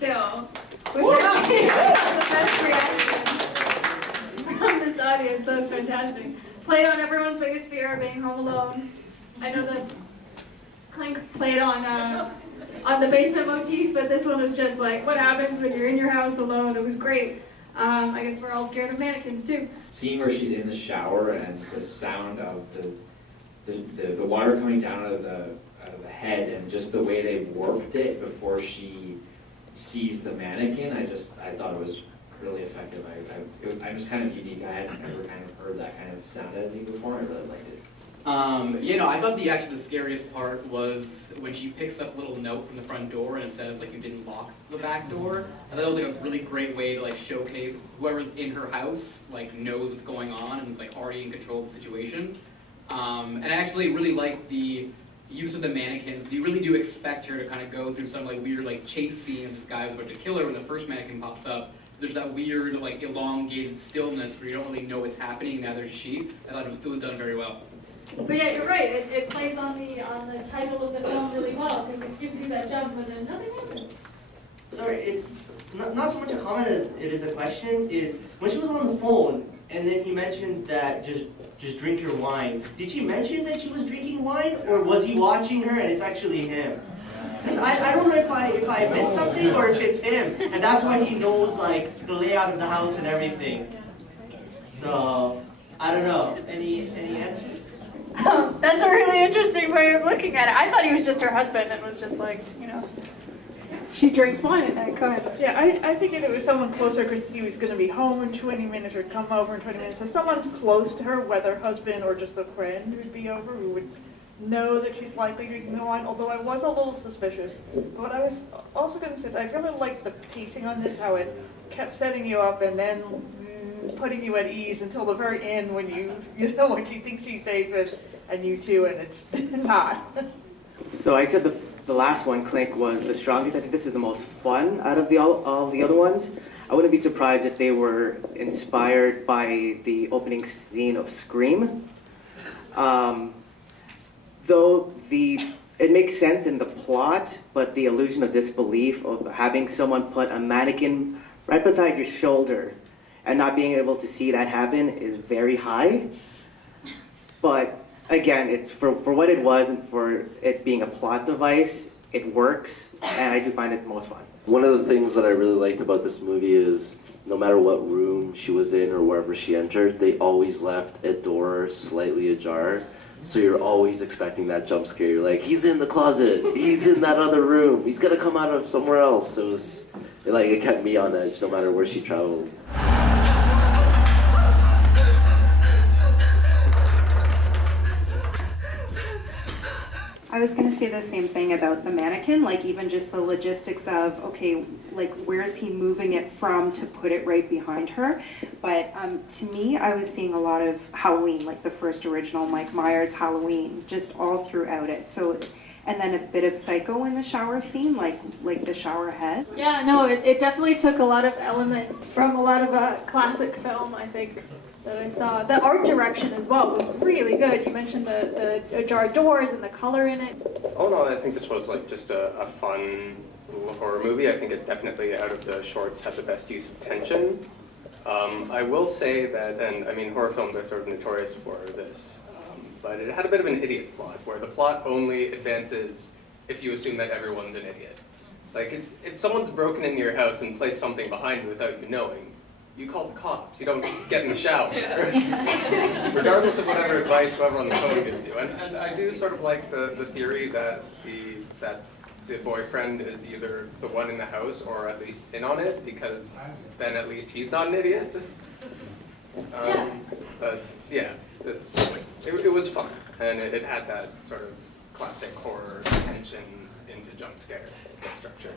still, which I think is the best reaction from this audience. That was fantastic. It's played on everyone's biggest fear of being home alone. I know that Clink played on the basement motif, but this one was just like, what happens when you're in your house alone? It was great. I guess we're all scared of mannequins too. Seeing where she's in the shower and the sound of the water coming down out of the head, and just the way they warped it before she sees the mannequin, I thought it was really effective. I was kind of unique. I hadn't ever kind of heard that kind of sound editing before. I really liked it. I thought the scariest part was when she picks up a little note from the front door and it says like you didn't lock the back door. I thought it was like a really great way to like showcase whoever's in her house like knows what's going on and is like already in control of the situation. And I actually really like the use of the mannequins. You really do expect her to kind of go through some like weird like chase scene of this guy who's about to kill her when the first mannequin pops up. There's that weird like elongated stillness where you don't really know what's happening, neither does she. I thought it was done very well. But yeah, you're right. It plays on the title of the film really well because it gives you that jump and then nothing happens. Sorry, it's not so much a comment as it is a question. Is when she was on the phone and then he mentions that just drink your wine. Did she mention that she was drinking wine, or was he watching her and it's actually him? Because I don't know if I missed something or if it's him, and that's why he knows like the layout of the house and everything. So I don't know. Any answers? That's a really interesting way of looking at it. I thought he was just her husband and was just like, she drinks wine at night. Go ahead. Yeah, I figured it was someone closer because he was going to be home in 20 minutes or come over in 20 minutes. So someone close to her, whether husband or just a friend would be over, who would know that she's likely drinking the wine, although I was a little suspicious. But what I was also going to say is I really liked the pacing on this, how it kept setting you up and then putting you at ease until the very end when when you think she's safe and you too, and it's not. So I said the last one, Clink, was the strongest. I think this is the most fun out of all the other ones. I wouldn't be surprised if they were inspired by the opening scene of Scream. Though it makes sense in the plot, but the illusion of disbelief of having someone put a mannequin right beside your shoulder and not being able to see that happen is very high. But again, it's for what it was and for it being a plot device, it works, and I do find it the most fun. One of the things that I really liked about this movie is no matter what room she was in or wherever she entered, they always left a door slightly ajar. So you're always expecting that jump scare. You're like, he's in the closet, he's in that other room, he's gonna come out of somewhere else. It kept me on edge no matter where she traveled. I was going to say the same thing about the mannequin, like even just the logistics of, okay, like where's he moving it from to put it right behind her? But to me, I was seeing a lot of Halloween, like the first original Mike Myers Halloween, just all throughout it. So, and then a bit of Psycho in the shower scene, like the shower head. Yeah, no, it definitely took a lot of elements from a lot of classic film, I think, that I saw. The art direction as well was really good. You mentioned the ajar doors and the color in it. Oh no, I think this was like just a fun little horror movie. I think it definitely, out of the shorts, had the best use of tension. I will say that, and I mean, horror films are sort of notorious for this, but it had a bit of an idiot plot, where the plot only advances if you assume that everyone's an idiot. Like, if someone's broken into your house and placed something behind you without you knowing, you call the cops. You don't get in the shower. Regardless of whatever advice whoever on the phone gives you. And I do sort of like the theory that the boyfriend is either the one in the house or at least in on it, because then at least he's not an idiot. But yeah, it was fun. And it had that sort of classic horror tension into jump scare structure.